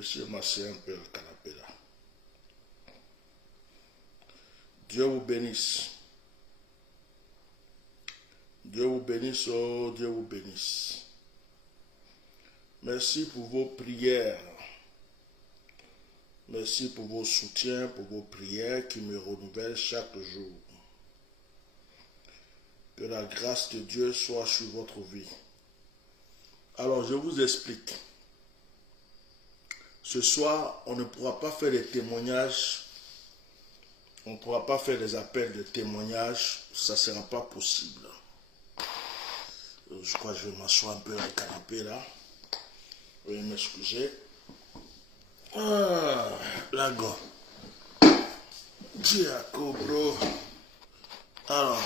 Je m'assieds un peu au canapé là. Dieu vous bénisse. Dieu vous bénisse, oh Dieu vous bénisse. Merci pour vos prières. Merci pour vos soutiens, pour vos prières qui me renouvellent chaque jour. Que la grâce de Dieu soit sur votre vie. Alors, je vous explique. Ce soir, on ne pourra pas faire des témoignages. On ne pourra pas faire des appels de témoignages. Ça ne sera pas possible. Je crois que je vais m'asseoir un peu dans le canapé là. Veuillez m'excuser. Ah, la go. Tiako, bro. Alors,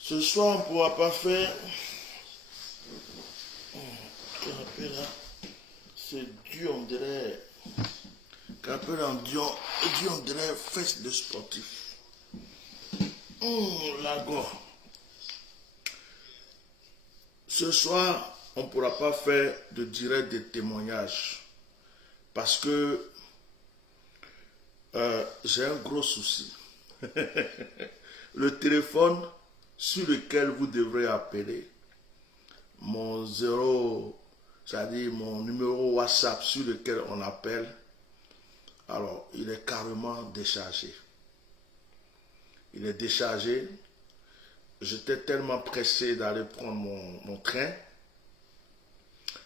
ce soir, on ne pourra pas faire. Canapé là. C'est dur, on dirait. Canapé là, on dirait fesse de sportif. La go. Ce soir, on ne pourra pas faire de direct de témoignage parce que j'ai un gros souci. Le téléphone sur lequel vous devrez appeler, mon c'est-à-dire mon numéro WhatsApp sur lequel on appelle, alors il est carrément déchargé. Il est déchargé. J'étais tellement pressé d'aller prendre mon train.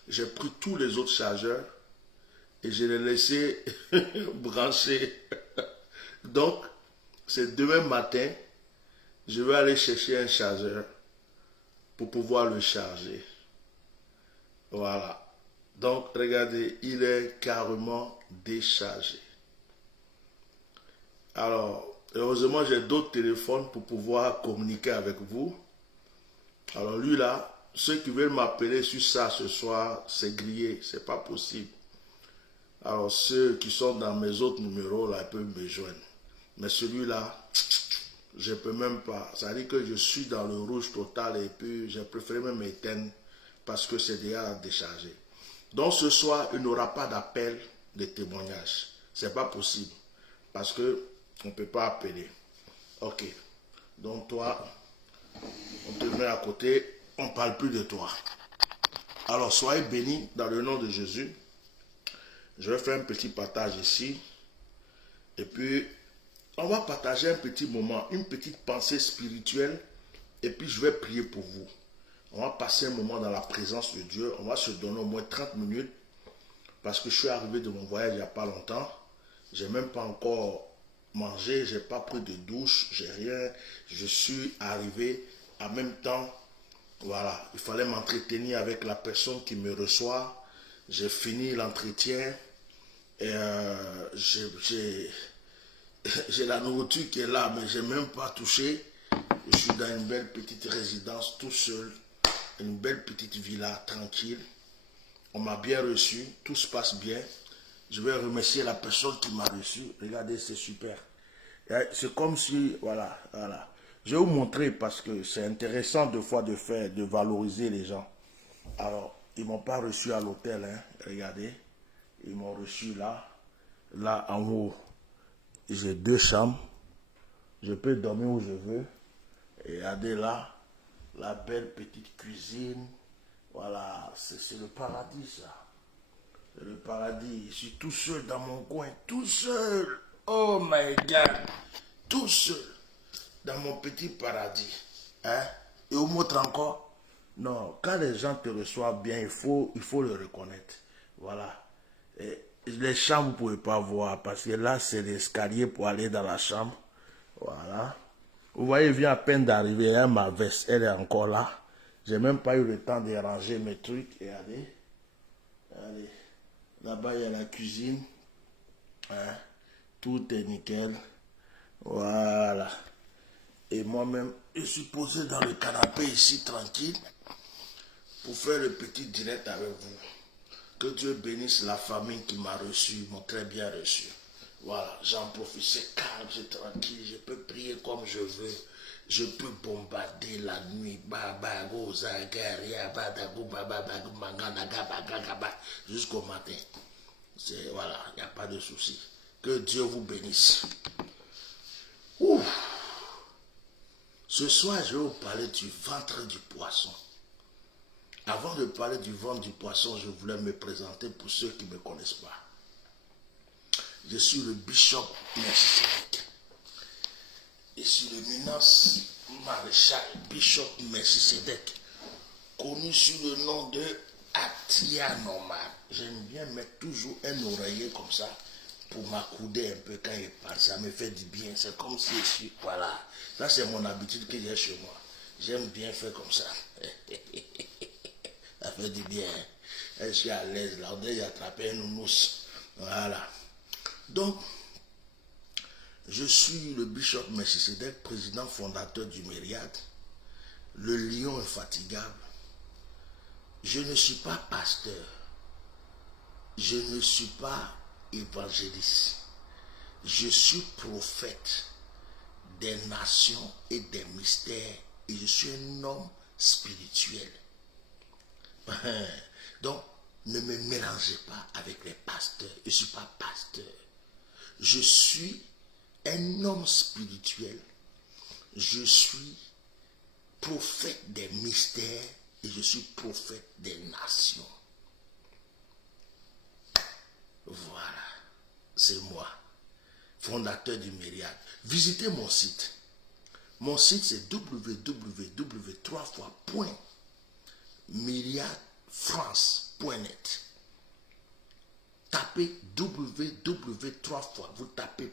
J'ai pris tous les autres chargeurs et je les laissé brancher. Donc, c'est demain matin, je vais aller chercher un chargeur pour pouvoir le charger. Voilà. Donc, regardez, il est carrément déchargé. Alors, heureusement, j'ai d'autres téléphones pour pouvoir communiquer avec vous. Alors, lui là, ceux qui veulent m'appeler sur ça ce soir, c'est grillé, c'est pas possible. Alors, ceux qui sont dans mes autres numéros, là, ils peuvent me joindre. Mais celui-là, je ne peux même pas. Ça veut dire que je suis dans le rouge total et puis j'ai préféré même m'éteindre parce que c'est déjà déchargé. Donc, ce soir, il n'y aura pas d'appel de témoignage. C'est pas possible parce que on ne peut pas appeler. Ok. Donc, toi, on te met à côté. On ne parle plus de toi. Alors, soyez bénis dans le nom de Jésus. Je vais faire un petit partage ici. Et puis, on va partager un petit moment, une petite pensée spirituelle. Et puis, je vais prier pour vous. On va passer un moment dans la présence de Dieu. On va se donner au moins 30 minutes. Parce que je suis arrivé de mon voyage il n'y a pas longtemps. Je n'ai même pas encore mangé. Je n'ai pas pris de douche. J'ai rien. Je suis arrivé en même temps. Voilà, il fallait m'entretenir avec la personne qui me reçoit. J'ai fini l'entretien et j'ai la nourriture qui est là, mais je n'ai même pas touché. Je suis dans une belle petite résidence tout seul, une belle petite villa tranquille. On m'a bien reçu, tout se passe bien. Je vais remercier la personne qui m'a reçu. Regardez, c'est super. C'est comme si, voilà. Je vais vous montrer parce que c'est intéressant de valoriser les gens. Alors, ils ne m'ont pas reçu à l'hôtel, hein. Regardez. Ils m'ont reçu là. Là, en haut, j'ai 2 chambres. Je peux dormir où je veux. Et regardez là, la belle petite cuisine. Voilà, c'est le paradis, ça. C'est le paradis. Je suis tout seul dans mon coin. Tout seul. Oh my God. Tout seul. Dans mon petit paradis. Hein? Et au montre encore. Non, quand les gens te reçoivent bien, il faut le reconnaître. Voilà. Et les chambres, vous ne pouvez pas voir parce que là, c'est l'escalier pour aller dans la chambre. Voilà. Vous voyez, il vient à peine d'arriver. Hein, ma veste, elle est encore là. J'ai même pas eu le temps de ranger mes trucs. Regardez. Allez. Là-bas, il y a la cuisine. Hein? Tout est nickel. Voilà. Et moi-même, je suis posé dans le canapé ici, tranquille, pour faire le petit direct avec vous. Que Dieu bénisse la famille qui m'a reçu, m'ont très bien reçu. Voilà, j'en profite, c'est calme, c'est tranquille, je peux prier comme je veux. Je peux bombarder la nuit, jusqu'au matin. Voilà, il n'y a pas de souci. Que Dieu vous bénisse. Ouf. Ce soir, je vais vous parler du ventre du poisson. Avant de parler du ventre du poisson, je voulais me présenter pour ceux qui ne me connaissent pas. Je suis le bishop Melchisedec. Je suis l'éminence maréchal bishop Melchisedec, connu sous le nom de Atia Normal. J'aime bien mettre toujours un oreiller comme ça pour m'accouder un peu quand il parle. Ça me fait du bien. C'est comme si je suis... Voilà. Ça, c'est mon habitude que j'ai chez moi. J'aime bien faire comme ça. Ça fait du bien. Je suis à l'aise. Là, on dirait attraper un nounous. Voilà. Donc, je suis le bishop Melchisedec, président fondateur du Myriade, le lion infatigable. Je ne suis pas pasteur. Je ne suis pas évangéliste. Je suis prophète des nations et des mystères et je suis un homme spirituel. Donc, ne me mélangez pas avec les pasteurs. Je ne suis pas pasteur. Je suis un homme spirituel. Je suis prophète des mystères et je suis prophète des nations. Voilà, c'est moi, fondateur du Myriade. Visitez mon site. Mon site c'est www.myriadefrance.net. Tapez www. Vous tapez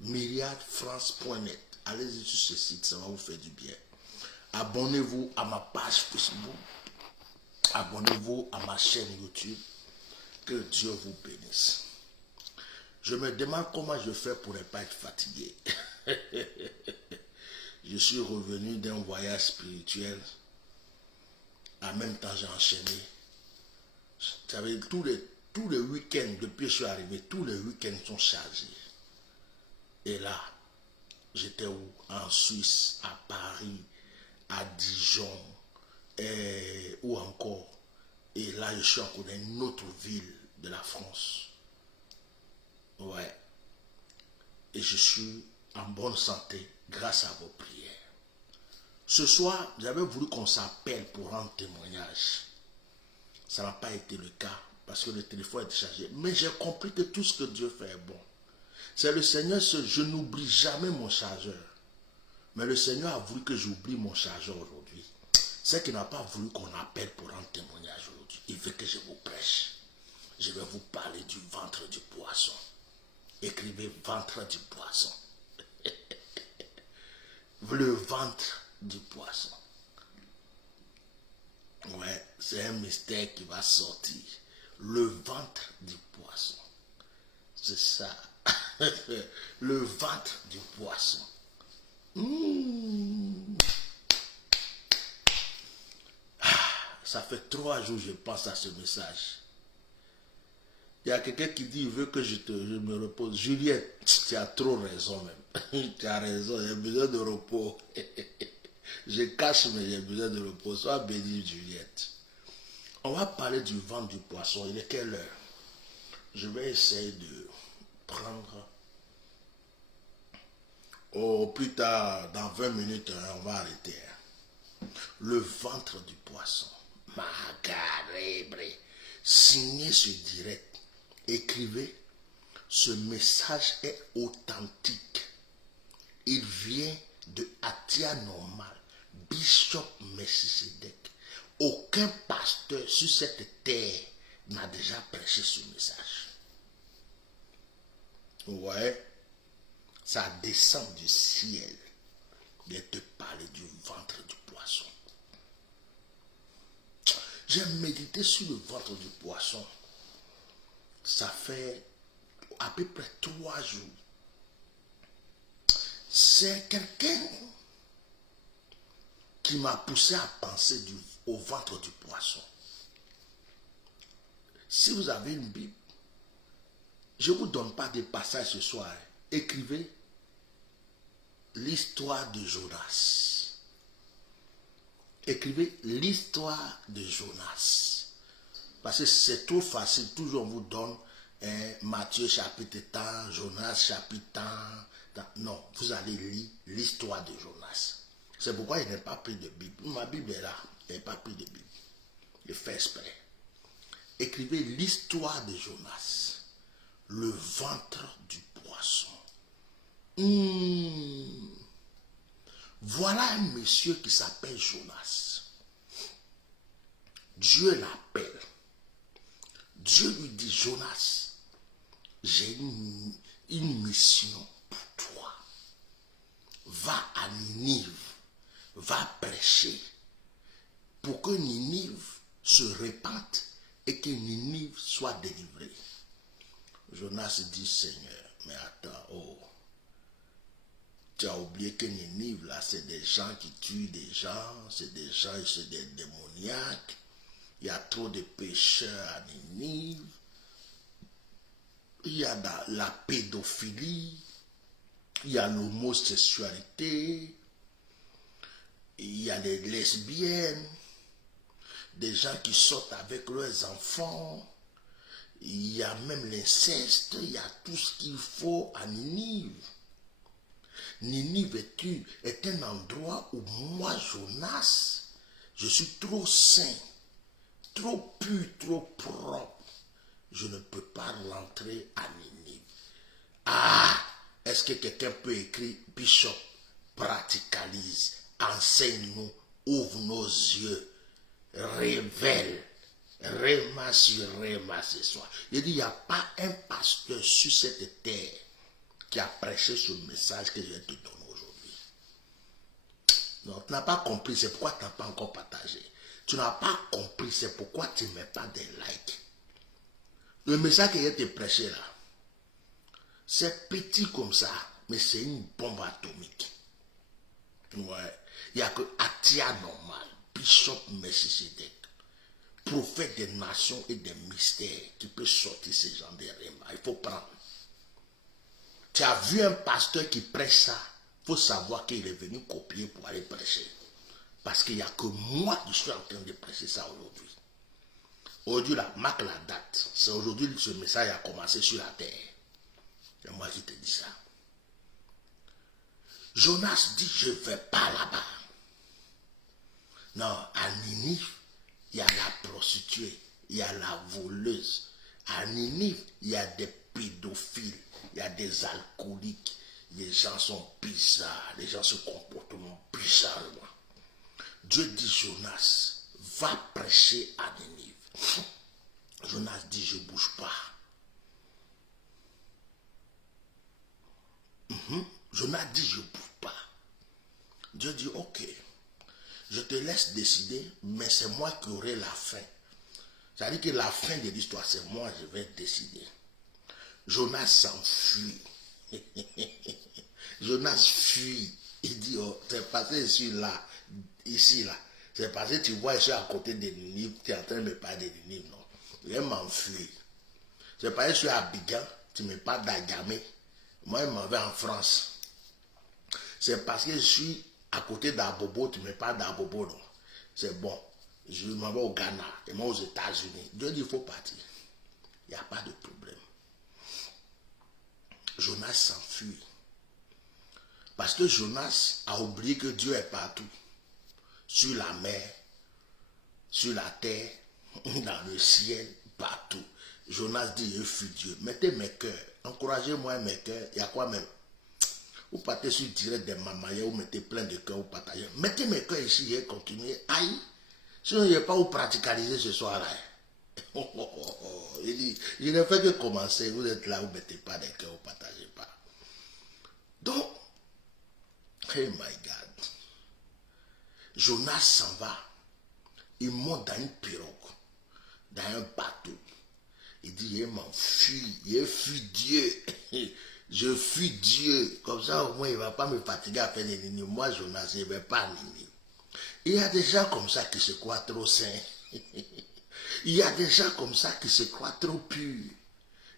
.myriadefrance.net. Allez-y sur ce site, ça va vous faire du bien. Abonnez-vous à ma page Facebook. Abonnez-vous à ma chaîne YouTube. Que Dieu vous bénisse. Je me demande comment je fais pour ne pas être fatigué. Je suis revenu d'un voyage spirituel. En même temps, j'ai enchaîné. Vous savez, tous les week-ends, depuis que je suis arrivé, tous les week-ends sont chargés. Et là, j'étais où? En Suisse, à Paris, à Dijon, ou encore. Et là, je suis encore dans une autre ville de la France. Ouais. Et je suis en bonne santé grâce à vos prières. Ce soir, j'avais voulu qu'on s'appelle pour rendre témoignage. Ça n'a pas été le cas parce que le téléphone est chargé. Mais j'ai compris que tout ce que Dieu fait est bon. C'est le Seigneur seul. Je n'oublie jamais mon chargeur. Mais le Seigneur a voulu que j'oublie mon chargeur aujourd'hui. C'est qu'il n'a pas voulu qu'on appelle pour rendre témoignage aujourd'hui. Il veut que je vous prêche. Je vais vous parler du ventre du poisson. Écrivez ventre du poisson. Le ventre du poisson. Ouais, c'est un mystère qui va sortir. Le ventre du poisson. C'est ça. Le ventre du poisson. Ça fait 3 jours que je pense à ce message. Il y a quelqu'un qui dit, il veut que je me repose. Juliette, tu as trop raison même. Tu as raison, j'ai besoin de repos. Je cache, mais j'ai besoin de repos. Sois bénie, Juliette. On va parler du ventre du poisson. Il est quelle heure? Je vais essayer de prendre... Au plus tard, dans 20 minutes, on va arrêter. Le ventre du poisson. Magarebre. Signez ce direct. Écrivez. Ce message est authentique. Il vient de Atia Normal, Bishop Melchisedec. Aucun pasteur sur cette terre n'a déjà prêché ce message. Ouais, ça descend du ciel de te parler du ventre du poisson. J'ai médité sur le ventre du poisson. Ça fait à peu près 3 jours. C'est quelqu'un qui m'a poussé à penser au ventre du poisson. Si vous avez une Bible, je ne vous donne pas des passages ce soir. Écrivez l'histoire de Jonas. Écrivez l'histoire de Jonas. Parce que c'est trop facile. Toujours on vous donne Matthieu chapitre tant, Jonas chapitre tant. Non, vous allez lire l'histoire de Jonas. C'est pourquoi il n'est pas pris de Bible. Ma Bible est là. Il n'est pas pris de Bible. Il fait exprès. Écrivez l'histoire de Jonas. Le ventre du poisson. Voilà un monsieur qui s'appelle Jonas. Dieu l'appelle. Dieu lui dit, Jonas, j'ai une mission pour toi. Va à Ninive, va prêcher pour que Ninive se répande et que Ninive soit délivrée. Jonas dit, Seigneur, mais attends, tu as oublié que Ninive, là, c'est des gens qui tuent des gens, c'est des gens, c'est des démoniaques. Il y a trop de pécheurs à Ninive. Il y a la pédophilie. Il y a l'homosexualité. Il y a les lesbiennes. Des gens qui sortent avec leurs enfants. Il y a même l'inceste. Il y a tout ce qu'il faut à Ninive. Ninive est un endroit où moi, Jonas, je suis trop saint, trop pur, trop propre. Je ne peux pas rentrer à Ninive. Ah, est-ce que quelqu'un peut écrire, Bishop, practicalise, enseigne-nous, ouvre nos yeux, révèle, réma sur réma ce soir. Il dit, il n'y a pas un pasteur sur cette terre qui a prêché ce message que je vais te donner aujourd'hui. Non, tu n'as pas compris, c'est pourquoi tu n'as pas encore partagé. Tu n'as pas compris, c'est pourquoi tu ne mets pas des likes. Le message que je vais te prêcher là, c'est petit comme ça, mais c'est une bombe atomique. Ouais. Il n'y a que Atia Normal, Bishop Melchisedec, prophète des nations et des mystères, qui peut sortir ces gens des rémas. Il faut prendre. Tu as vu un pasteur qui prêche ça, il faut savoir qu'il est venu copier pour aller prêcher. Parce qu'il n'y a que moi qui suis en train de prêcher ça aujourd'hui. Aujourd'hui, là, marque la date. C'est aujourd'hui que ce message a commencé sur la terre. C'est moi qui te dis ça. Jonas dit, je ne vais pas là-bas. Non, à Ninive, il y a la prostituée, il y a la voleuse. À Ninive, il y a des pédophiles, il y a des alcooliques. Les gens sont bizarres, les gens se comportent bizarrement. Dieu dit, Jonas, va prêcher à Ninive. Jonas dit, je ne bouge pas. Jonas dit, je ne bouge pas. Dieu dit, ok, je te laisse décider, mais c'est moi qui aurai la fin. C'est-à-dire que la fin de l'histoire, c'est moi, je vais décider. Jonas s'enfuit. Jonas fuit. Il dit, oh, c'est parce que je suis là, ici, là. C'est parce que tu vois, je suis à côté de Ninive, tu es en train de me parler de Ninive, non. Je vais m'enfuir. C'est parce que je suis à Abidjan, tu me parles d'Agamé. Moi, je m'en vais en France. C'est parce que je suis à côté d'Abobo, tu me parles d'Abobo, non. C'est bon. Je m'en vais au Ghana, et moi aux États-Unis. Dieu dit, il faut partir. Il n'y a pas de problème. Jonas s'enfuit. Parce que Jonas a oublié que Dieu est partout. Sur la mer, sur la terre, dans le ciel, partout. Jonas dit, je fuis Dieu. Mettez mes cœurs. Encouragez-moi mes cœurs. Il y a quoi même? Vous partez sur direct des mamayas, vous mettez plein de cœurs, vous partagez. Mettez mes cœurs ici et continuez. Aïe. Sinon, il n'y a pas où pratiqualiser ce soir-là. Il dit, je ne fais que commencer. Vous êtes là, vous ne mettez pas des cœurs, vous ne partagez pas. Donc, oh my God. Jonas s'en va. Il monte dans une pirogue, dans un bateau. Il dit, je m'enfuis, je fuis Dieu. Je fuis Dieu. Comme ça, au moins, il ne va pas me fatiguer à faire des lignes. Moi, Jonas, je ne vais pas ligner. Il y a des gens comme ça qui se croient trop saints. Il y a des gens comme ça qui se croient trop purs.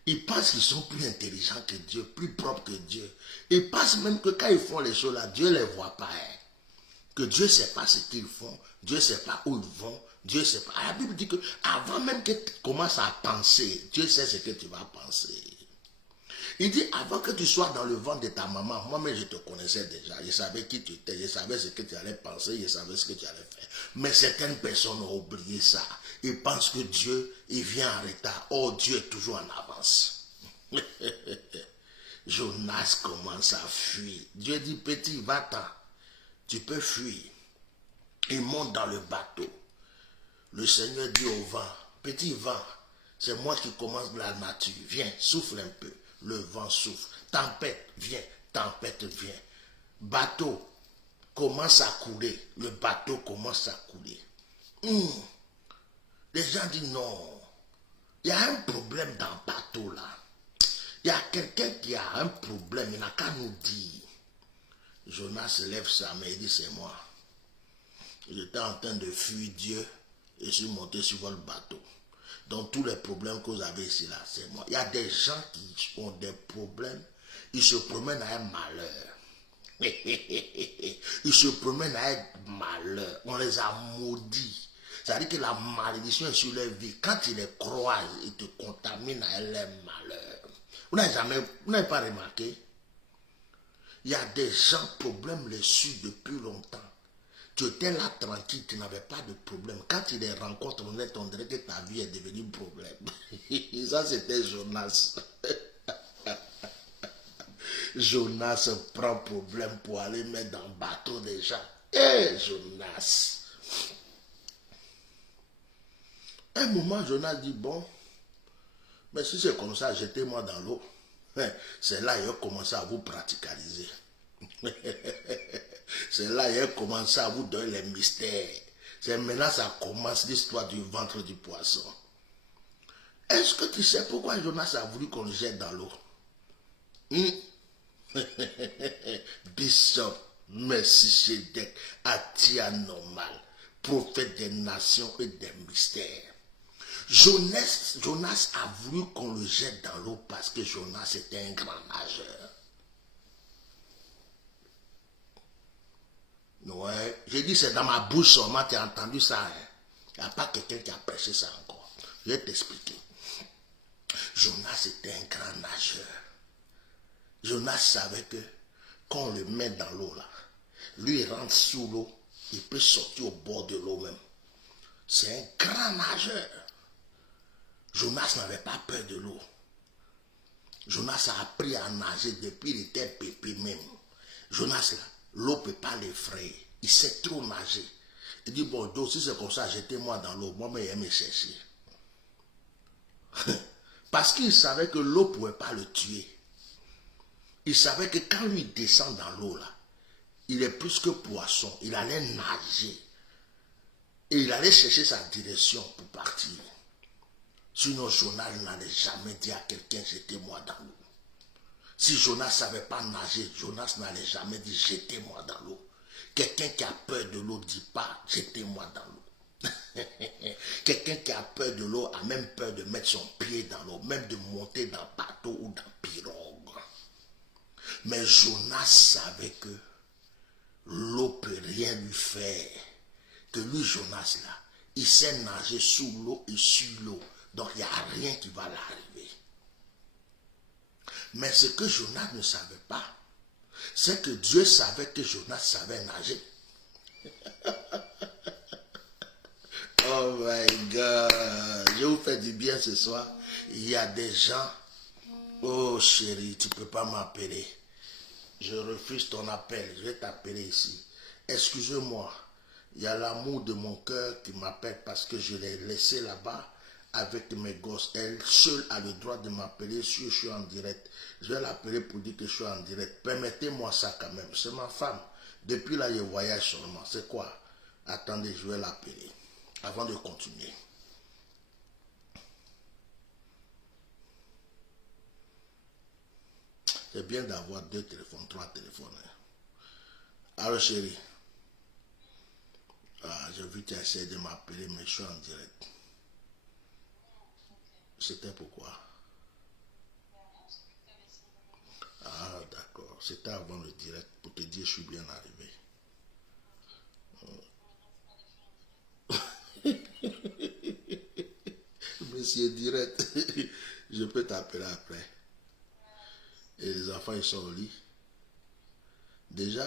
Ils pensent qu'ils sont plus intelligents que Dieu, plus propres que Dieu. Ils pensent même que quand ils font les choses là, Dieu ne les voit pas. Hein. Que Dieu ne sait pas ce qu'ils font, Dieu ne sait pas où ils vont, Dieu ne sait pas. La Bible dit que avant même que tu commences à penser, Dieu sait ce que tu vas penser. Il dit, avant que tu sois dans le ventre de ta maman, moi-même je te connaissais déjà. Je savais qui tu étais, je savais ce que tu allais penser, je savais ce que tu allais faire. Mais certaines personnes ont oublié ça. Ils pensent que Dieu, il vient en retard. Oh, Dieu est toujours en avance. Jonas commence à fuir. Dieu dit, petit, va-t'en. Tu peux fuir. Il monte dans le bateau. Le Seigneur dit au vent, petit vent, c'est moi qui commence la nature. Viens, souffle un peu. Le vent souffle. Tempête, viens. Tempête, viens. Bateau commence à couler. Le bateau commence à couler. Les gens disent non. Il y a un problème dans le bateau là. Il y a quelqu'un qui a un problème. Il n'a qu'à nous dire. Jonas se lève sa main et dit c'est moi. J'étais en train de fuir Dieu et je suis monté sur votre bateau. Donc tous les problèmes que vous avez ici là, c'est moi. Il y a des gens qui ont des problèmes, ils se promènent à un malheur. Ils se promènent à un malheur. On les a maudits. C'est-à-dire que la malédiction est sur leur vie. Quand ils les croisent, ils te contaminent à leur malheur. Vous n'avez pas remarqué? Il y a des gens, problèmes les suivent depuis longtemps. Tu étais là tranquille, tu n'avais pas de problème. Quand tu les rencontres, on dirait que ta vie est devenue un problème. Ça, c'était Jonas. Jonas prend problème pour aller mettre dans le bateau des gens. Jonas. Un moment, Jonas dit, bon, mais si c'est comme ça, jetez-moi dans l'eau. C'est là qu'il a commencé à vous praticaliser. C'est là qu'il a commencé à vous donner les mystères. C'est maintenant ça commence l'histoire du ventre du poisson. Est-ce que tu sais pourquoi Jonas a voulu qu'on le jette dans l'eau? Bishop Melchisedec, Normal, prophète des nations et des mystères. Jonas a voulu qu'on le jette dans l'eau parce que Jonas était un grand nageur. Ouais, j'ai dit c'est dans ma bouche seulement, tu as entendu ça. Hein? Il n'y a pas quelqu'un qui a prêché ça encore. Je vais t'expliquer. Jonas était un grand nageur. Jonas savait que quand on le met dans l'eau là, lui il rentre sous l'eau, il peut sortir au bord de l'eau même. C'est un grand nageur. Jonas n'avait pas peur de l'eau. Jonas a appris à nager depuis qu'il était pépé même. Jonas là, l'eau ne peut pas l'effrayer. Il sait trop nager. Il dit, bon, donc si c'est comme ça, jetez-moi dans l'eau. Moi, il aime me chercher. Parce qu'il savait que l'eau ne pouvait pas le tuer. Il savait que quand lui descend dans l'eau là, il est plus que poisson. Il allait nager. Et il allait chercher sa direction pour partir. Sinon, Jonas n'allait jamais dire à quelqu'un, jetez-moi dans l'eau. Si Jonas ne savait pas nager, Jonas n'allait jamais dire, jetez-moi dans l'eau. Quelqu'un qui a peur de l'eau ne dit pas, jetez-moi dans l'eau. Quelqu'un qui a peur de l'eau a même peur de mettre son pied dans l'eau, même de monter dans le bateau ou dans le pirogue. Mais Jonas savait que l'eau ne peut rien lui faire. Que lui, Jonas, là, il sait nager sous l'eau et sur l'eau. Donc, il n'y a rien qui va l'arriver. Mais ce que Jonas ne savait pas, c'est que Dieu savait que Jonas savait nager. Oh my God, je vous fais du bien ce soir. Il y a des gens, oh chérie, tu ne peux pas m'appeler. Je refuse ton appel, je vais t'appeler ici. Excusez-moi, il y a l'amour de mon cœur qui m'appelle parce que je l'ai laissé là-bas avec mes gosses. Elle seule a le droit de m'appeler si je suis en direct. Je vais l'appeler pour dire que je suis en direct. Permettez-moi ça quand même. C'est ma femme. Depuis là, je voyage seulement. C'est quoi? Attendez, je vais l'appeler avant de continuer. C'est bien d'avoir 2 téléphones, 3 téléphones. Alors chérie, j'ai vu que tu as essayé de m'appeler, mais je suis en direct. C'était pourquoi? d'accord. C'était avant le direct pour te dire je suis bien arrivé. Monsieur direct, je peux t'appeler après. Et les enfants, ils sont au lit. Déjà,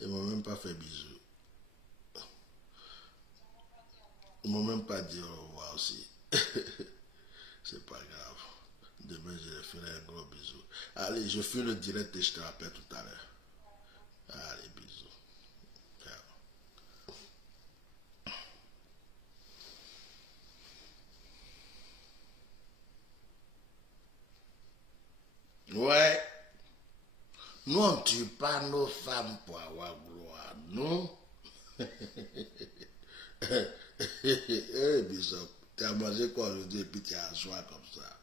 ils m'ont même pas fait bisous. Ils m'ont même pas dit au revoir aussi. C'est pas grave. Demain, je leur ferai un gros bisou. Allez, je fais le direct et je te rappelle tout à l'heure. Allez, bisous. Ciao. Ouais. Nous, on ne tue pas nos femmes pour avoir gloire. Non. Eh, Bishop, tu as mangé quoi aujourd'hui et puis tu as soif comme ça.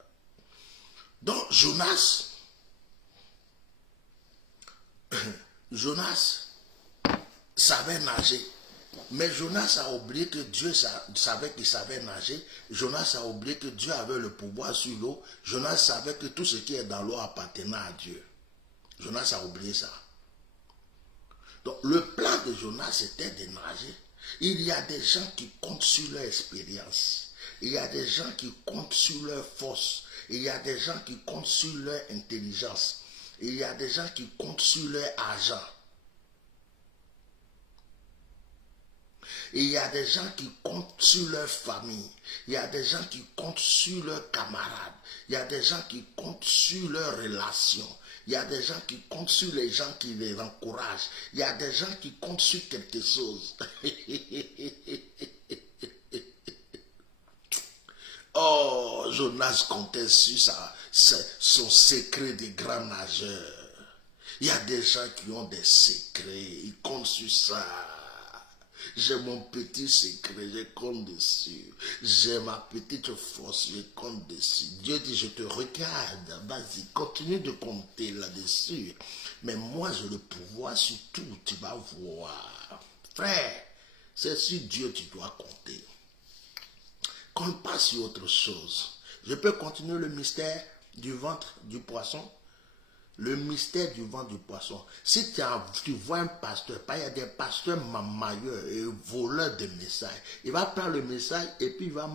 Donc, Jonas savait nager. Mais Jonas a oublié que Dieu savait qu'il savait nager. Jonas a oublié que Dieu avait le pouvoir sur l'eau. Jonas savait que tout ce qui est dans l'eau appartenait à Dieu. Jonas a oublié ça. Donc le plan de Jonas c'était de nager. Il y a des gens qui comptent sur leur expérience. Il y a des gens qui comptent sur leur force. Il y a des gens qui comptent sur leur intelligence. Il y a des gens qui comptent sur leur argent. Il y a des gens qui comptent sur leur famille. Il y a des gens qui comptent sur leurs camarades. Il y a des gens qui comptent sur leurs relations. Il y a des gens qui comptent sur les gens qui les encouragent. Il y a des gens qui comptent sur quelque chose. Oh, Jonas comptait sur son secret de grand nageur. Il y a des gens qui ont des secrets. Ils comptent sur ça. J'ai mon petit secret, je compte dessus. J'ai ma petite force, je compte dessus. Dieu dit, je te regarde, vas-y, continue de compter là-dessus. Mais moi, j'ai le pouvoir sur tout, tu vas voir. Frère, c'est sur Dieu que tu dois compter. Compte pas sur autre chose. Je peux continuer le mystère du ventre du poisson. Le mystère du ventre du poisson. Si tu vois un pasteur, il y a des pasteurs mamailleurs et voleurs de messages. Il va prendre le message et puis il va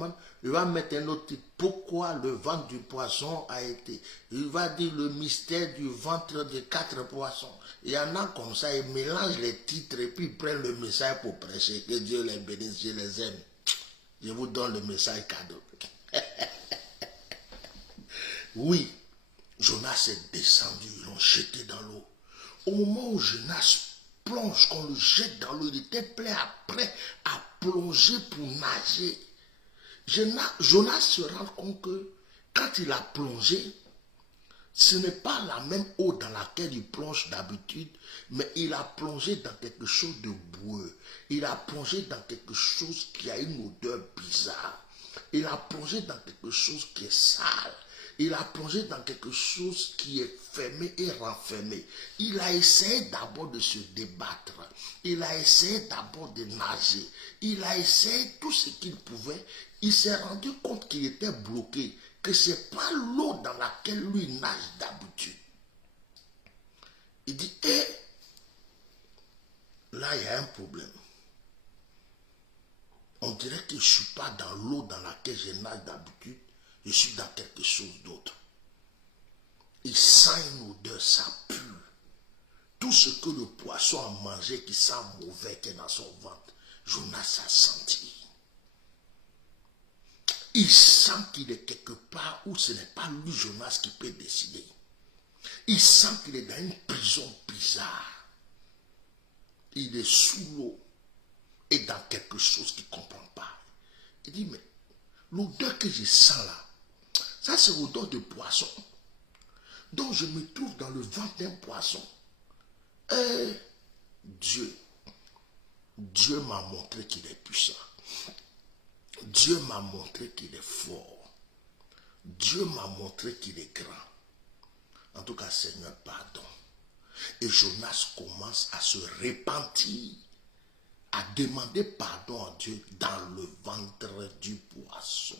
mettre un autre titre. Pourquoi le ventre du poisson a été. Il va dire le mystère du ventre des 4 poissons. Il y en a comme ça, ils mélangent les titres et puis ils prennent le message pour prêcher. Que Dieu les bénisse, je les aime. Je vous donne le message cadeau. Oui. Jonas est descendu, ils l'ont jeté dans l'eau. Au moment où Jonas plonge, qu'on le jette dans l'eau, il était prêt à plonger pour nager. Jonas se rend compte que quand il a plongé, ce n'est pas la même eau dans laquelle il plonge d'habitude, mais il a plongé dans quelque chose de boueux. Il a plongé dans quelque chose qui a une odeur bizarre. Il a plongé dans quelque chose qui est sale. Il a plongé dans quelque chose qui est fermé et renfermé. Il a essayé d'abord de se débattre. Il a essayé d'abord de nager. Il a essayé tout ce qu'il pouvait. Il s'est rendu compte qu'il était bloqué, que ce n'est pas l'eau dans laquelle lui nage d'habitude. Il dit, là il y a un problème. On dirait que je ne suis pas dans l'eau dans laquelle je nage d'habitude. Je suis dans quelque chose d'autre. Il sent une odeur, ça pue. Tout ce que le poisson a mangé qui sent mauvais, qui est dans son ventre, Jonas a senti. Il sent qu'il est quelque part où ce n'est pas lui, Jonas, qui peut décider. Il sent qu'il est dans une prison bizarre. Il est sous l'eau et dans quelque chose qu'il ne comprend pas. Il dit, mais l'odeur que je sens là, ça c'est l'odeur de poisson. Donc je me trouve dans le ventre d'un poisson. Et Dieu m'a montré qu'il est puissant. Dieu m'a montré qu'il est fort. Dieu m'a montré qu'il est grand. En tout cas, Seigneur, pardon. Et Jonas commence à se repentir, à demander pardon à Dieu dans le ventre du poisson.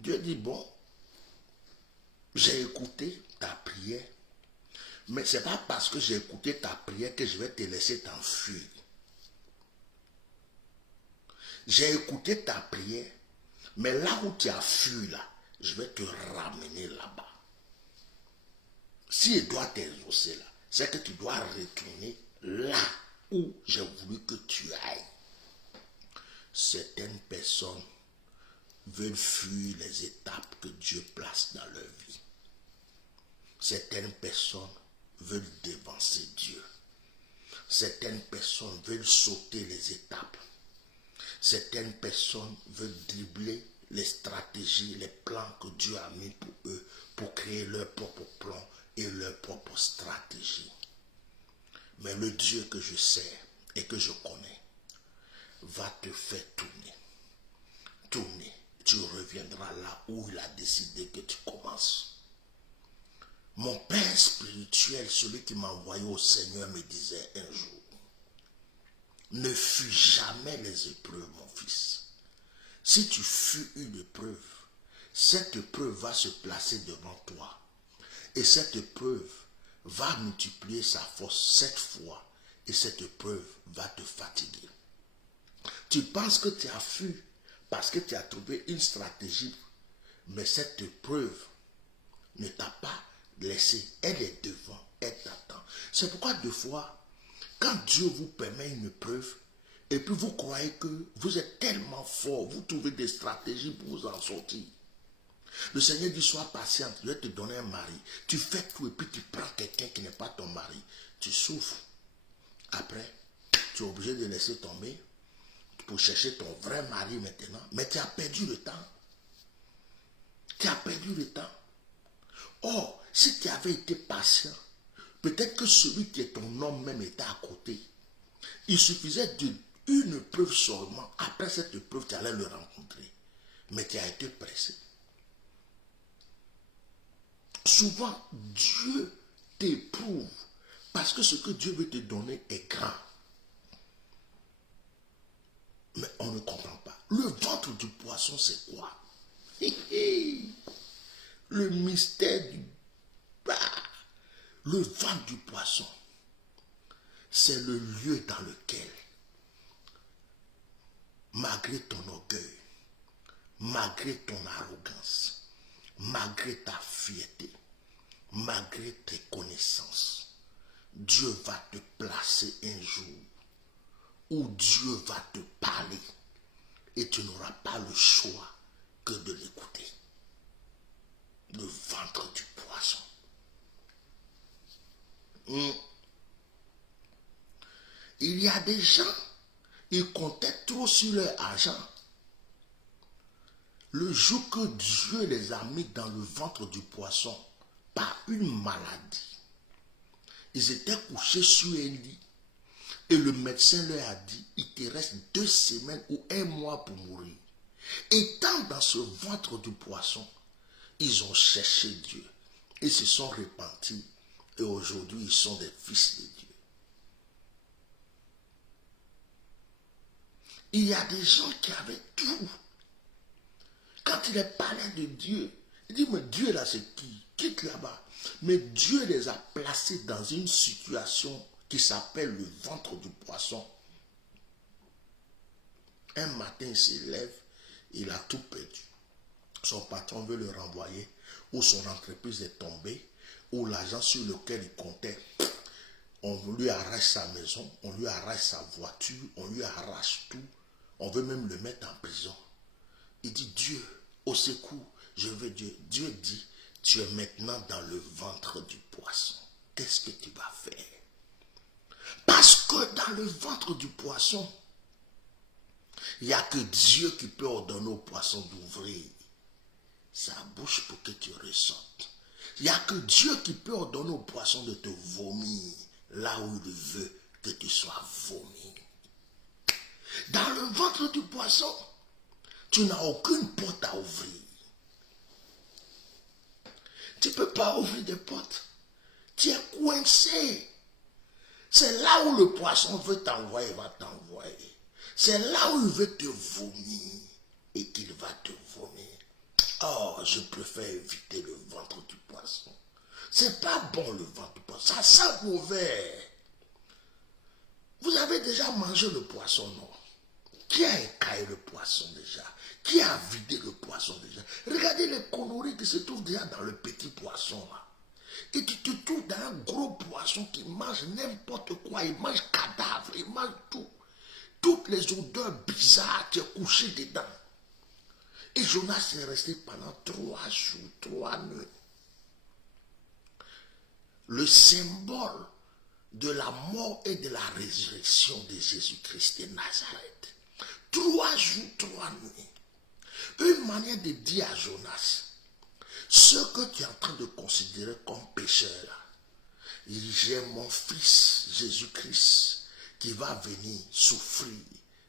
Dieu dit, bon, j'ai écouté ta prière, mais ce n'est pas parce que j'ai écouté ta prière que je vais te laisser t'enfuir. J'ai écouté ta prière, mais là où tu as fui là, je vais te ramener là-bas. Si je dois t'exaucer là, c'est que tu dois retourner là où j'ai voulu que tu ailles. Certaines personnes veulent fuir les étapes que Dieu place dans leur vie. Certaines personnes veulent dévancer Dieu. Certaines personnes veulent sauter les étapes. Certaines personnes veulent dribbler les stratégies, les plans que Dieu a mis pour eux, pour créer leur propre plan et leur propre stratégie. Mais le Dieu que je sais et que je connais va te faire tourner. Tourner. Tu reviendras là où il a décidé que tu commences. Mon Père spirituel, celui qui m'a envoyé au Seigneur, me disait un jour, ne fuis jamais les épreuves, mon fils. Si tu fuis une épreuve, cette épreuve va se placer devant toi. Et cette épreuve va multiplier sa force 7 fois. Et cette épreuve va te fatiguer. Tu penses que tu as fui parce que tu as trouvé une stratégie. Mais cette épreuve ne t'a pas laissé. Elle est devant, elle t'attend. C'est pourquoi deux fois, quand Dieu vous permet une épreuve, et puis vous croyez que vous êtes tellement fort, vous trouvez des stratégies pour vous en sortir. Le Seigneur dit, sois patiente, je vais te donner un mari. Tu fais tout et puis tu prends quelqu'un qui n'est pas ton mari. Tu souffres. Après, tu es obligé de laisser tomber pour chercher ton vrai mari maintenant. Mais tu as perdu le temps. Tu as perdu le temps. Or, si tu avais été patient, peut-être que celui qui est ton homme même était à côté. Il suffisait d'une épreuve seulement. Après cette épreuve, tu allais le rencontrer. Mais tu as été pressé. Souvent, Dieu t'éprouve parce que ce que Dieu veut te donner est grand. Mais on ne comprend pas. Le ventre du poisson, c'est quoi? Le mystère du bas. Le ventre du poisson, c'est le lieu dans lequel, malgré ton orgueil, malgré ton arrogance, malgré ta fierté, malgré tes connaissances, Dieu va te placer un jour où Dieu va te parler et tu n'auras pas le choix que de l'écouter. Le ventre du poisson. Il y a des gens, ils comptaient trop sur leur argent. Le jour que Dieu les a mis dans le ventre du poisson par une maladie, ils étaient couchés sur un lit et le médecin leur a dit, il te reste 2 semaines ou 1 mois pour mourir. Étant dans ce ventre du poisson, ils ont cherché Dieu. Ils se sont repentis et aujourd'hui ils sont des fils de Dieu. Il y a des gens qui avaient tout. Quand il est parlé de Dieu, il dit, mais Dieu là c'est qui? Quitte là-bas. Mais Dieu les a placés dans une situation qui s'appelle le ventre du poisson. Un matin, il se lève, il a tout perdu. Son patron veut le renvoyer, ou son entreprise est tombée, ou l'argent sur lequel il comptait, on lui arrache sa maison, on lui arrache sa voiture, on lui arrache tout. On veut même le mettre en prison. Il dit, Dieu, au secours, je veux Dieu. Dieu dit, tu es maintenant dans le ventre du poisson. Qu'est-ce que tu vas faire? Parce que dans le ventre du poisson, il n'y a que Dieu qui peut ordonner au poisson d'ouvrir sa bouche pour que tu ressortes. Il n'y a que Dieu qui peut ordonner au poisson de te vomir là où il veut que tu sois vomi. Dans le ventre du poisson, tu n'as aucune porte à ouvrir. Tu ne peux pas ouvrir des portes. Tu es coincé. C'est là où le poisson veut t'envoyer, il va t'envoyer. C'est là où il veut te vomir et qu'il va te vomir. Oh, je préfère éviter le ventre du poisson. C'est pas bon le ventre du poisson. Ça sent mauvais. Vous avez déjà mangé le poisson, non? Qui a écaillé le poisson déjà? Qui a vidé le poisson déjà? Regardez les conneries qui se trouvent déjà dans le petit poisson là. Et tu te trouves dans un gros poisson qui mange n'importe quoi. Il mange cadavre, il mange tout. Toutes les odeurs bizarres, tu es couché dedans. Et Jonas est resté pendant 3 jours, 3 nuits. Le symbole de la mort et de la résurrection de Jésus-Christ de Nazareth. 3 jours, 3 nuits. Une manière de dire à Jonas, ce que tu es en train de considérer comme pécheur, j'ai mon fils Jésus-Christ qui va venir souffrir.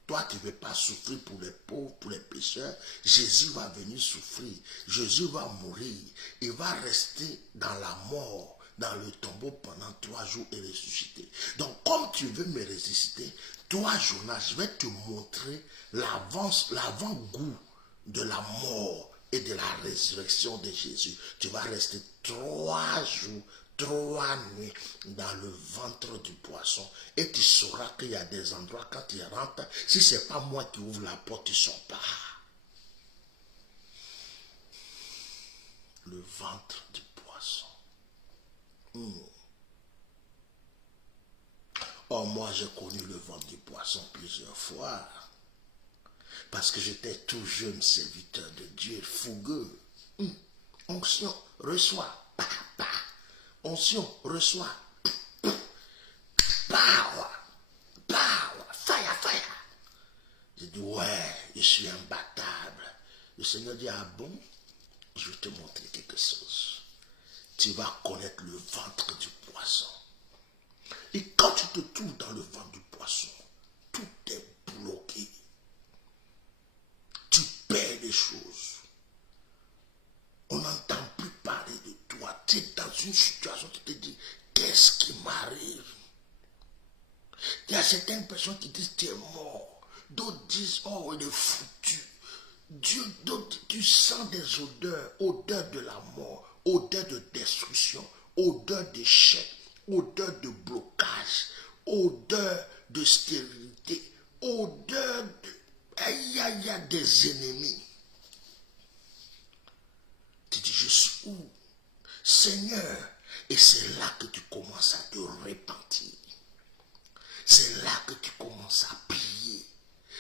Toi, tu ne veux pas souffrir pour les pauvres, pour les pécheurs. Jésus va venir souffrir. Jésus va mourir. Il va rester dans la mort, dans le tombeau pendant 3 jours et ressusciter. Donc, comme tu veux me ressusciter, toi, Jonas, je vais te montrer l'avant-goût de la mort et de la résurrection de Jésus. Tu vas rester 3 jours, 3 nuits dans le ventre du poisson. Et tu sauras qu'il y a des endroits, quand tu rentres, si ce n'est pas moi qui ouvre la porte, tu ne sors pas. Le ventre du poisson. Oh, moi, j'ai connu le ventre du poisson plusieurs fois. Parce que j'étais tout jeune serviteur de Dieu, fougueux. Onction, reçois. Bah, bah. Onction, reçois. Pow, fire, fire. J'ai dit, ouais, je suis imbattable. Le Seigneur dit, ah bon, je vais te montrer quelque chose. Tu vas connaître le ventre du poisson. Et quand tu te trouves dans le ventre du poisson, tout est bloqué. Tu perds les choses. On n'entend plus parler de toi. Tu es dans une situation qui te dit, qu'est-ce qui m'arrive? Il y a certaines personnes qui disent, tu es mort. D'autres disent, oh, il est foutu. D'autres, tu sens des odeurs, odeurs de la mort, odeurs de destruction, odeurs d'échec, odeurs de blocage, odeurs de stérilité, odeurs de... Il y a des ennemis. Tu dis, je suis où? Seigneur, et c'est là que tu commences à te repentir. C'est là que tu commences à prier.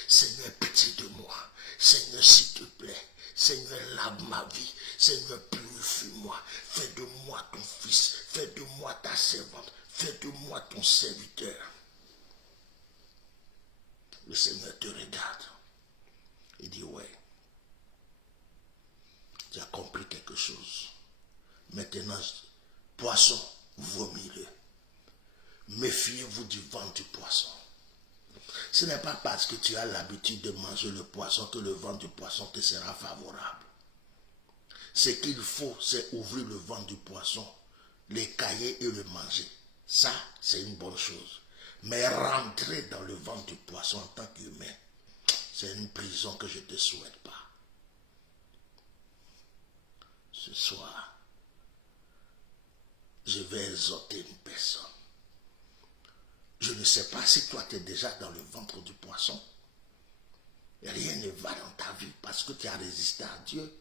Seigneur, pitié de moi. Seigneur, s'il te plaît. Seigneur, lave ma vie. Seigneur, purifie-moi. Fais de moi ton fils. Fais de moi ta servante. Fais de moi ton serviteur. Le Seigneur te regarde. Il dit, ouais. Tu as compris quelque chose. Maintenant, poisson, vomis-le. Méfiez-vous du ventre du poisson. Ce n'est pas parce que tu as l'habitude de manger le poisson que le ventre du poisson te sera favorable. Ce qu'il faut, c'est ouvrir le ventre du poisson, l'écailler et le manger. Ça, c'est une bonne chose. Mais rentrer dans le ventre du poisson en tant qu'humain, c'est une prison que je ne te souhaite pas. Ce soir, je vais exhorter une personne. Je ne sais pas si toi tu es déjà dans le ventre du poisson. Rien ne va dans ta vie parce que tu as résisté à Dieu.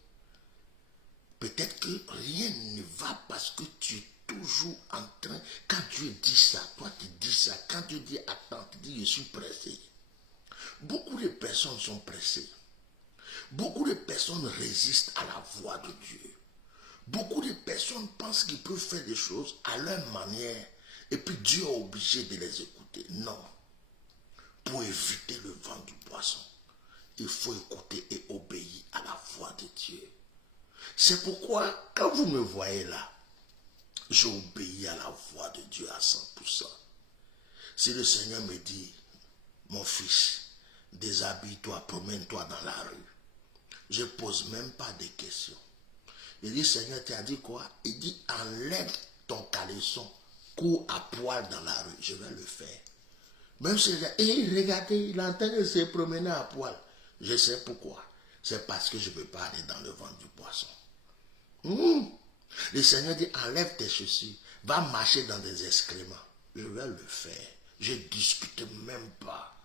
Peut-être que rien ne va parce que tu es toujours en train, quand Dieu dit ça, toi tu dis ça. Quand Dieu dit attends, tu dis je suis pressé. Beaucoup de personnes sont pressées. Beaucoup de personnes résistent à la voix de Dieu. Beaucoup de personnes pensent qu'ils peuvent faire des choses à leur manière et puis Dieu est obligé de les écouter. Non. Pour éviter le vent du poisson, il faut écouter et obéir à la voix de Dieu. C'est pourquoi, quand vous me voyez là, j'obéis à la voix de Dieu à 100%. Si le Seigneur me dit, mon fils, déshabille-toi, promène-toi dans la rue, je ne pose même pas de questions. Il dit, Seigneur, tu as dit quoi? Il dit, enlève ton caleçon, cours à poil dans la rue. Je vais le faire. Même si regardez, il est en train de se promener à poil. Je sais pourquoi. c'est parce que je ne peux pas aller dans le ventre du poisson. Le Seigneur dit, enlève tes chaussures, va marcher dans des excréments. Je vais le faire. Je ne discute même pas.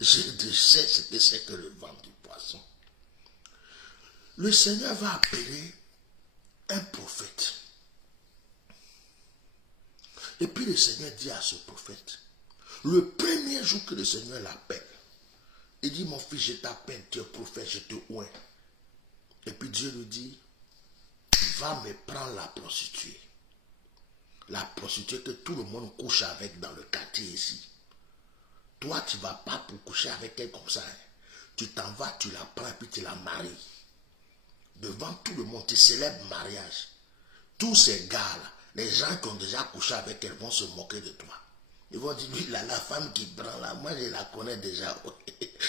Je sais ce que c'est que le ventre du poisson. Le Seigneur va appeler un prophète. Et puis le Seigneur dit à ce prophète, le premier jour que le Seigneur l'appelle, il dit, mon fils, je t'appelle, tu es prophète, je te oins. Et puis Dieu lui dit, va me prendre la prostituée. La prostituée que tout le monde couche avec dans le quartier ici. Toi, tu ne vas pas pour coucher avec elle comme ça. Hein. Tu t'en vas, tu la prends et puis tu la maries. Devant tout le monde, tu célèbres mariage. Tous ces gars-là, les gens qui ont déjà couché avec elle vont se moquer de toi. Ils vont dire, lui, là, la femme qui prend là, moi je la connais déjà.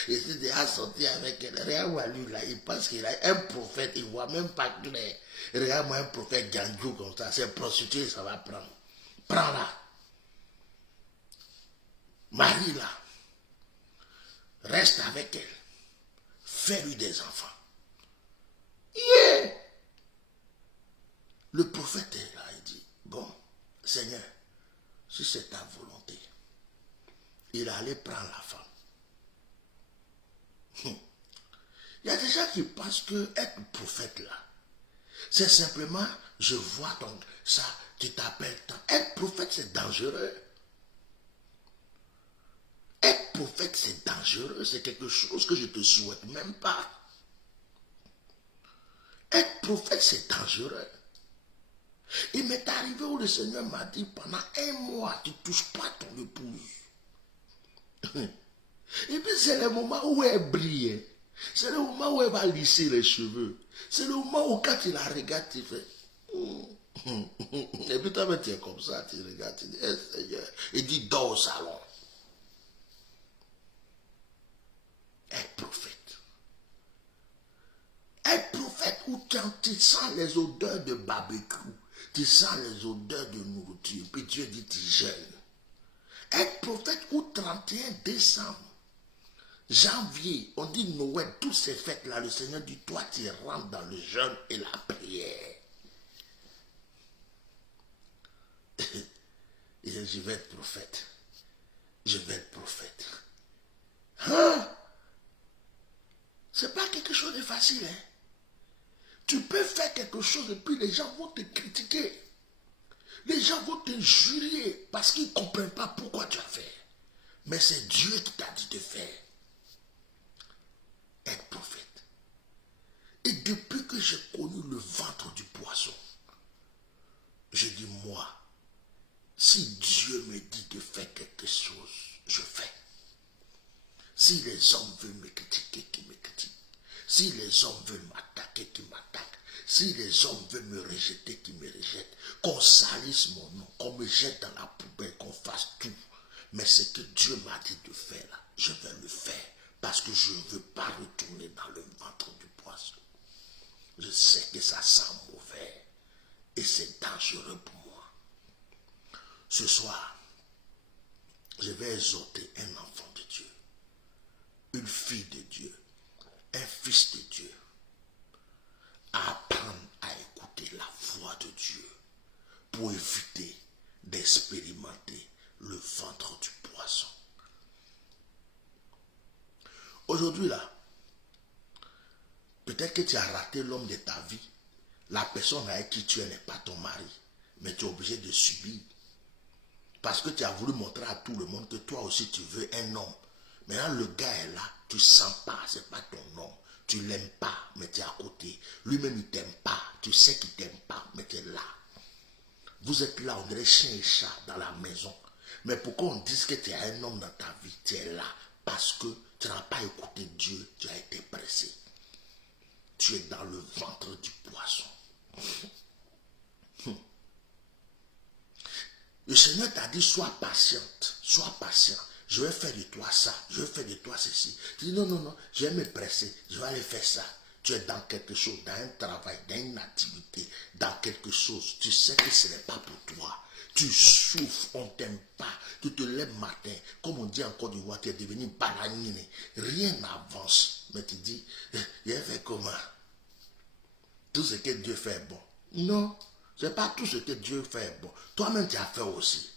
Je suis déjà sorti avec elle. Regarde-moi lui là, il pense qu'il a un prophète, il ne voit même pas clair. Regarde-moi un prophète Ganjou comme ça, c'est prostitué, ça va prendre. Prends-la. Marie-la. Reste avec elle. Fais-lui des enfants. Yeah! Le prophète est là, il dit, bon, Seigneur, si c'est ta volonté, il allait prendre la femme. Il y a des gens qui pensent que être prophète là, c'est simplement, je vois donc ça, tu t'appelles tant. Être prophète, c'est dangereux. Être prophète, c'est dangereux, c'est quelque chose que je ne te souhaite même pas. Être prophète, c'est dangereux. Il m'est arrivé où le Seigneur m'a dit, pendant 1 mois, tu ne touches pas ton épouse. Et puis c'est le moment où elle brille. C'est le moment où elle va lisser les cheveux. C'est le moment où quand tu la regardes, tu fais... Et puis toi, tu es comme ça, tu regardes, tu dis, Seigneur. Il dit, dors au salon. Être prophète. Être prophète où tu sens les odeurs de barbecue. Tu sens les odeurs de nourriture. Puis Dieu dit, tu jeûnes. Être prophète où 31 décembre, janvier, on dit Noël, toutes ces fêtes-là, le Seigneur dit, toi, tu rentres dans le jeûne et la prière. Il dit, je vais être prophète. Je vais être prophète. Hein? C'est pas quelque chose de facile, hein? Tu peux faire quelque chose et puis les gens vont te critiquer. Les gens vont te jurer parce qu'ils ne comprennent pas pourquoi tu as fait. Mais c'est Dieu qui t'a dit de faire. Être prophète. Et depuis que j'ai connu le ventre du poisson, je dis moi, si Dieu me dit de faire quelque chose, je fais. Si les hommes veulent me critiquer, qu'ils me critiquent. Si les hommes veulent m'attaquer, qu'ils m'attaquent. Si les hommes veulent me rejeter, qu'ils me rejettent. Qu'on salisse mon nom, qu'on me jette dans la poubelle, qu'on fasse tout. Mais ce que Dieu m'a dit de faire, là, je vais le faire. Parce que je ne veux pas retourner dans le ventre du poisson. Je sais que ça sent mauvais. Et c'est dangereux pour moi. Ce soir, je vais exhorter un enfant de Dieu. Une fille de Dieu. Un fils de Dieu. À apprendre à écouter la voix de Dieu. Pour éviter d'expérimenter le ventre du poisson. Aujourd'hui là, peut-être que tu as raté l'homme de ta vie. La personne avec qui tu es n'est pas ton mari. Mais tu es obligé de subir. Parce que tu as voulu montrer à tout le monde que toi aussi tu veux un homme. Maintenant le gars est là, tu ne sens pas, ce n'est pas ton homme. Tu ne l'aimes pas, mais tu es à côté. Lui-même il ne t'aime pas, tu sais qu'il ne t'aime pas, mais tu es là. Vous êtes là, on dirait chien et chat dans la maison. Mais pourquoi on dit que tu as un homme dans ta vie? Tu es là parce que tu n'as pas écouté Dieu, tu as été pressé. Tu es dans le ventre du poisson. Le Seigneur t'a dit, sois patiente, sois patient. Je vais faire de toi ça, je vais faire de toi ceci. Tu dis, non, non, non, je vais me presser, je vais aller faire ça. Tu es dans quelque chose, dans un travail, dans une activité, dans quelque chose. Tu sais que ce n'est pas pour toi. Tu souffres, on ne t'aime pas. Tu te lèves matin, comme on dit en Côte d'Ivoire, tu es devenu bananine. Rien n'avance. Mais tu dis, il a fait comment? Tout ce que Dieu fait est bon. Non, ce n'est pas tout ce que Dieu fait est bon. Toi-même, tu as fait aussi.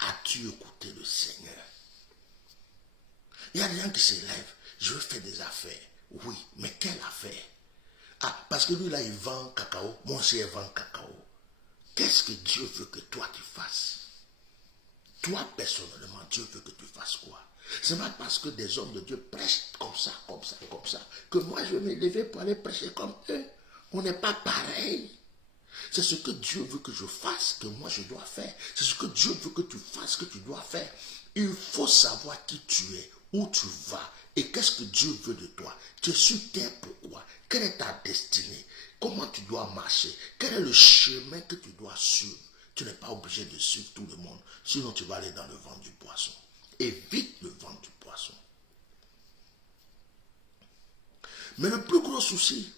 As-tu écouté le Seigneur? Il y a des gens qui se lèvent. Je veux faire des affaires. Oui, mais quelle affaire? Ah, parce que lui là, il vend cacao. Moi aussi, il vend cacao. Qu'est-ce que Dieu veut que toi tu fasses? Toi, personnellement, Dieu veut que tu fasses quoi? C'est pas parce que des hommes de Dieu prêchent comme ça, que moi je vais me lever pour aller prêcher comme eux. On n'est pas pareil. C'est ce que Dieu veut que je fasse, que moi je dois faire. C'est ce que Dieu veut que tu fasses, que tu dois faire. Il faut savoir qui tu es, où tu vas et qu'est-ce que Dieu veut de toi. Tu es sur terre pourquoi? Quelle est ta destinée? Comment tu dois marcher? Quel est le chemin que tu dois suivre? Tu n'es pas obligé de suivre tout le monde, sinon tu vas aller dans le ventre du poisson. Évite le ventre du poisson. Mais le plus gros souci,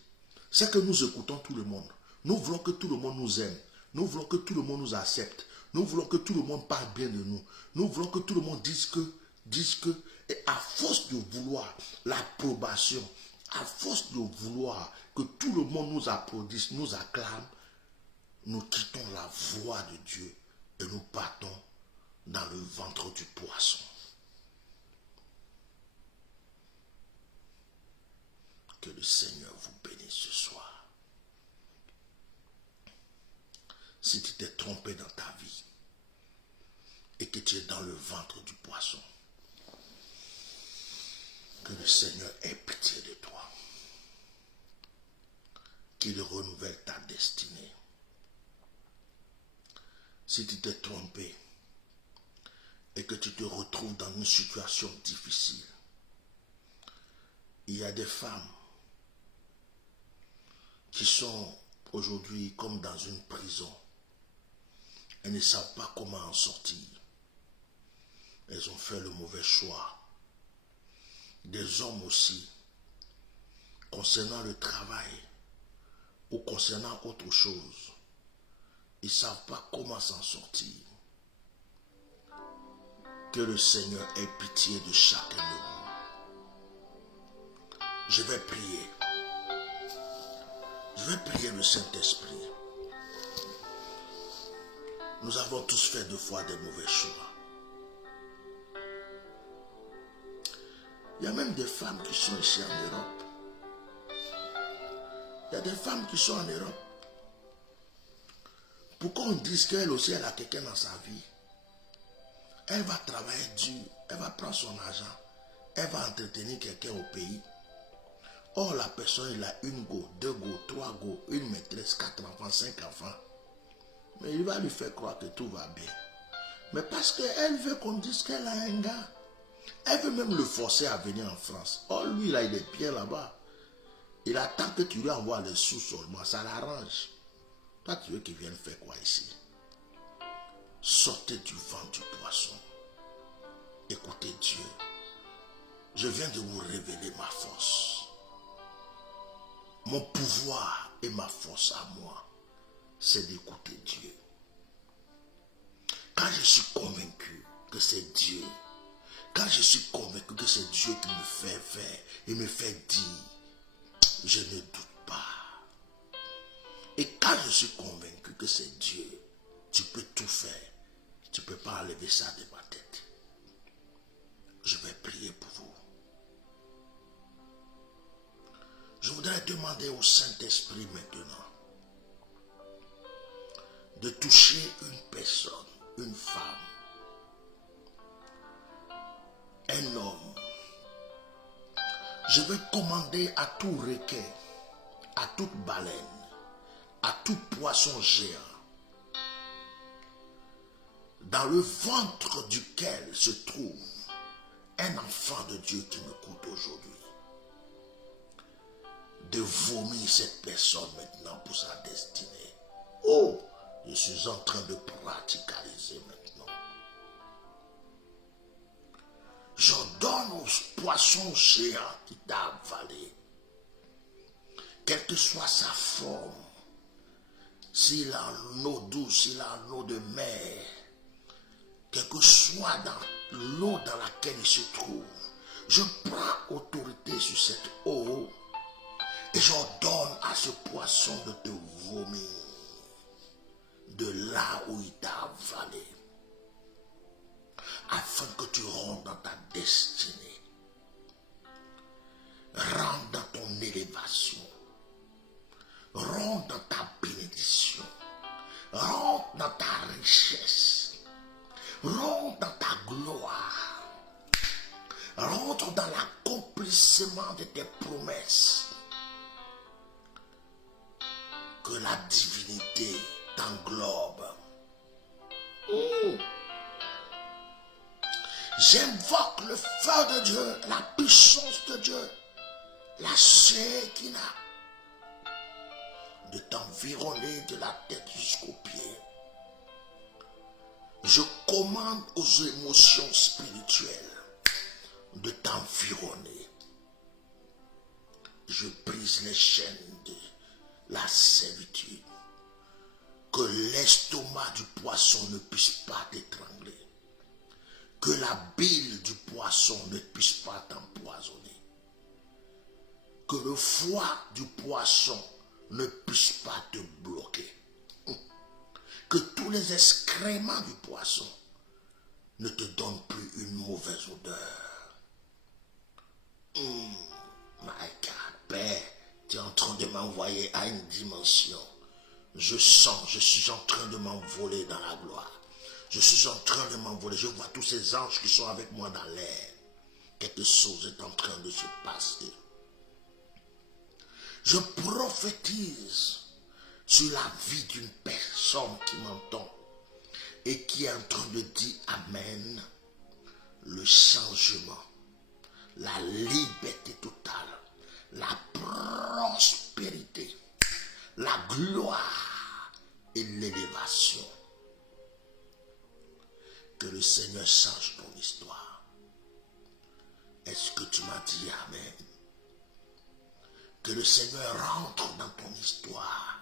c'est que nous écoutons tout le monde. Nous voulons que tout le monde nous aime. Nous voulons que tout le monde nous accepte. Nous voulons que tout le monde parle bien de nous. Nous voulons que tout le monde dise que, et à force de vouloir l'approbation, à force de vouloir que tout le monde nous applaudisse, nous acclame, nous quittons la voie de Dieu et nous partons dans le ventre du poisson. Que le Seigneur vous bénisse ce soir. Si tu t'es trompé dans ta vie et que tu es dans le ventre du poisson, que le Seigneur ait pitié de toi, qu'il renouvelle ta destinée. Si tu t'es trompé et que tu te retrouves dans une situation difficile, il y a des femmes qui sont aujourd'hui comme dans une prison. Elles ne savent pas comment en sortir. Elles ont fait le mauvais choix. Des hommes aussi, concernant le travail ou concernant autre chose, ils ne savent pas comment s'en sortir. Que le Seigneur ait pitié de chacun de vous. Je vais prier. Je vais prier le Saint-Esprit. Nous avons tous fait deux fois des mauvais choix. Il y a même des femmes qui sont ici en Europe. Il y a des femmes qui sont en Europe. Pourquoi on dit qu'elle aussi, elle a quelqu'un dans sa vie? Elle va travailler dur, elle va prendre son argent, elle va entretenir quelqu'un au pays. Or, la personne, il a une go, deux go, trois go, une maîtresse, 4 enfants, 5 enfants. Mais il va lui faire croire que tout va bien. Mais parce qu'elle veut qu'on dise qu'elle a un gars. Elle veut même le forcer à venir en France. Or, lui, là, il est bien là-bas. Il attend que tu lui envoies les sous seulement. Ça l'arrange. Toi, tu veux qu'il vienne faire quoi ici? Sortez du ventre du poisson. Écoutez Dieu. Je viens de vous révéler ma force. Mon pouvoir et ma force à moi, c'est d'écouter Dieu. Quand je suis convaincu que c'est Dieu, quand je suis convaincu que c'est Dieu qui me fait faire et me fait dire, je ne doute pas. Et quand je suis convaincu que c'est Dieu, tu peux tout faire. Tu ne peux pas enlever ça de ma tête. Je vais prier pour vous. Je voudrais demander au Saint-Esprit maintenant de toucher une personne, une femme, un homme. Je vais commander à tout requin, à toute baleine, à tout poisson géant, dans le ventre duquel se trouve un enfant de Dieu qui m'écoute aujourd'hui, de vomir cette personne maintenant pour sa destinée. Oh, je suis en train de praticaliser maintenant. J'ordonne aux poissons géants qui t'a avalé, quelle que soit sa forme, s'il a une eau douce, s'il a une eau de mer, quel que soit dans l'eau dans laquelle il se trouve, Je prends autorité sur cette eau et j'ordonne à ce poisson de te vomir de là où il t'a avalé, afin que tu rentres dans ta destinée, rentre dans ton élévation, rentre dans ta bénédiction, rentre dans ta richesse, rentre dans ta gloire, rentre dans l'accomplissement de tes promesses. Que la divinité t'englobe. J'invoque le feu de Dieu, la puissance de Dieu, la Shekinah, de t'environner de la tête jusqu'aux pieds. Je commande aux émotions spirituelles de t'environner. Je brise les chaînes de la servitude. Que l'estomac du poisson ne puisse pas t'étrangler. Que la bile du poisson ne puisse pas t'empoisonner. Que le foie du poisson ne puisse pas te bloquer. Que tous les excréments du poisson ne te donnent plus une mauvaise odeur. My God, Père, tu es en train de m'envoyer à une dimension. Je suis en train de m'envoler dans la gloire. Je suis en train de m'envoler. Je vois tous ces anges qui sont avec moi dans l'air. Quelque chose est en train de se passer. Je prophétise sur la vie d'une personne qui m'entend et qui est en train de dire Amen. Le changement, la liberté totale, la prospérité, la gloire et l'élévation. Que le Seigneur change ton histoire. Est-ce que tu m'as dit Amen? Que le Seigneur rentre dans ton histoire.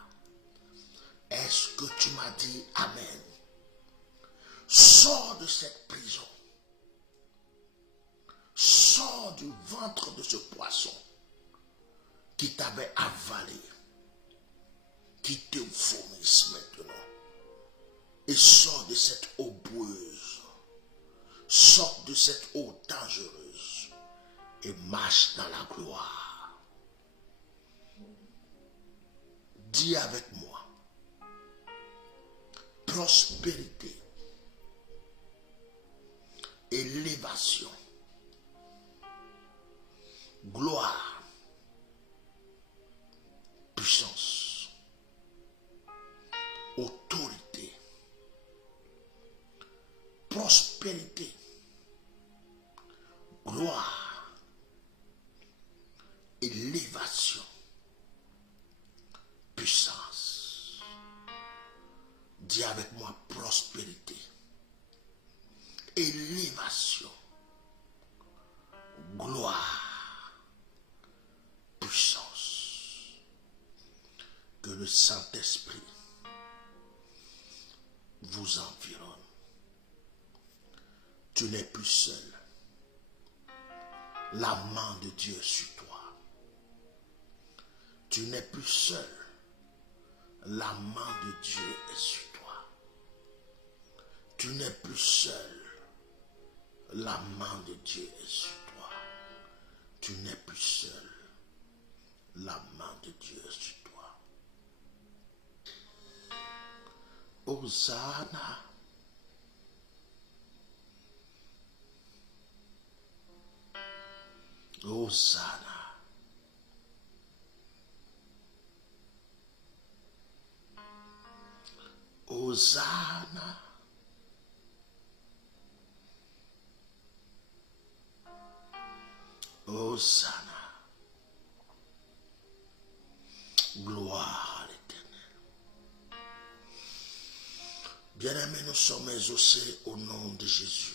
Est-ce que tu m'as dit Amen? Sors de cette prison. Sors du ventre de ce poisson qui t'avait avalé, qui te vomisse maintenant. Et sors de cette eau boueuse, sors de cette eau dangereuse et marche dans la gloire. Dis avec moi, prospérité, élévation, gloire, puissance, autorité, prospérité, gloire, élévation, puissance. Dis avec moi prospérité, élévation, gloire, puissance. Que le Saint-Esprit vous environne. Tu n'es plus seul. La main de Dieu sur toi. Tu n'es plus seul. La main de Dieu est sur toi. Tu n'es plus seul. La main de Dieu est sur toi. Tu n'es plus seul. La main de Dieu est sur toi. Hosanna. Hosanna. Hosanna. Hosanna. Gloire à l'Éternel. Bien-aimés, nous sommes exaucés au nom de Jésus.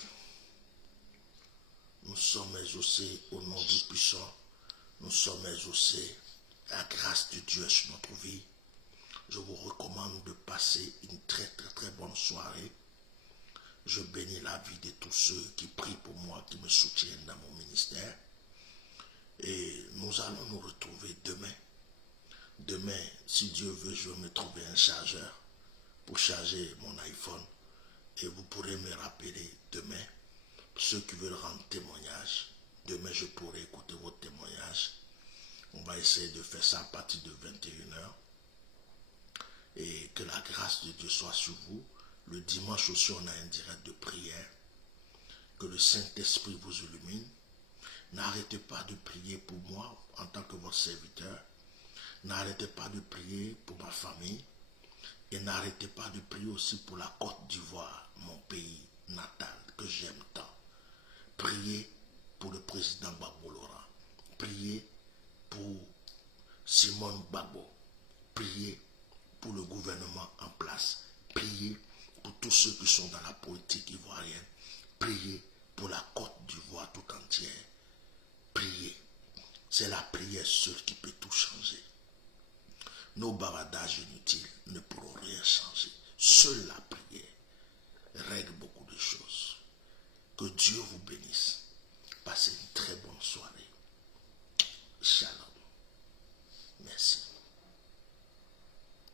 Nous sommes exaucés au nom du puissant. Nous sommes exaucés. La grâce de Dieu sur notre vie. Je vous recommande de passer une très très très bonne soirée. Je bénis la vie de tous ceux qui prient pour moi, qui me soutiennent dans mon ministère. Et nous allons nous retrouver demain. Demain, si Dieu veut, je vais me trouver un chargeur pour charger mon iPhone. Et vous pourrez me rappeler demain. Ceux qui veulent rendre témoignage, demain je pourrai écouter vos témoignages. On va essayer de faire ça à partir de 21h. Et que la grâce de Dieu soit sur vous. Le dimanche aussi, on a un direct de prière. Que le Saint-Esprit vous illumine. N'arrêtez pas de prier pour moi en tant que votre serviteur. N'arrêtez pas de prier pour ma famille. Et n'arrêtez pas de prier aussi pour la Côte d'Ivoire, mon pays natal, que j'aime tant. Priez pour le président Gbagbo Laurent. Priez pour Simone Gbagbo. Priez pour le gouvernement en place. Priez pour tous ceux qui sont dans la politique ivoirienne. Priez pour la Côte d'Ivoire tout entière. Priez. C'est la prière seule qui peut tout changer. Nos bavardages inutiles ne pourront rien changer. Seule la prière règle beaucoup de choses. Que Dieu vous bénisse. Passez une très bonne soirée.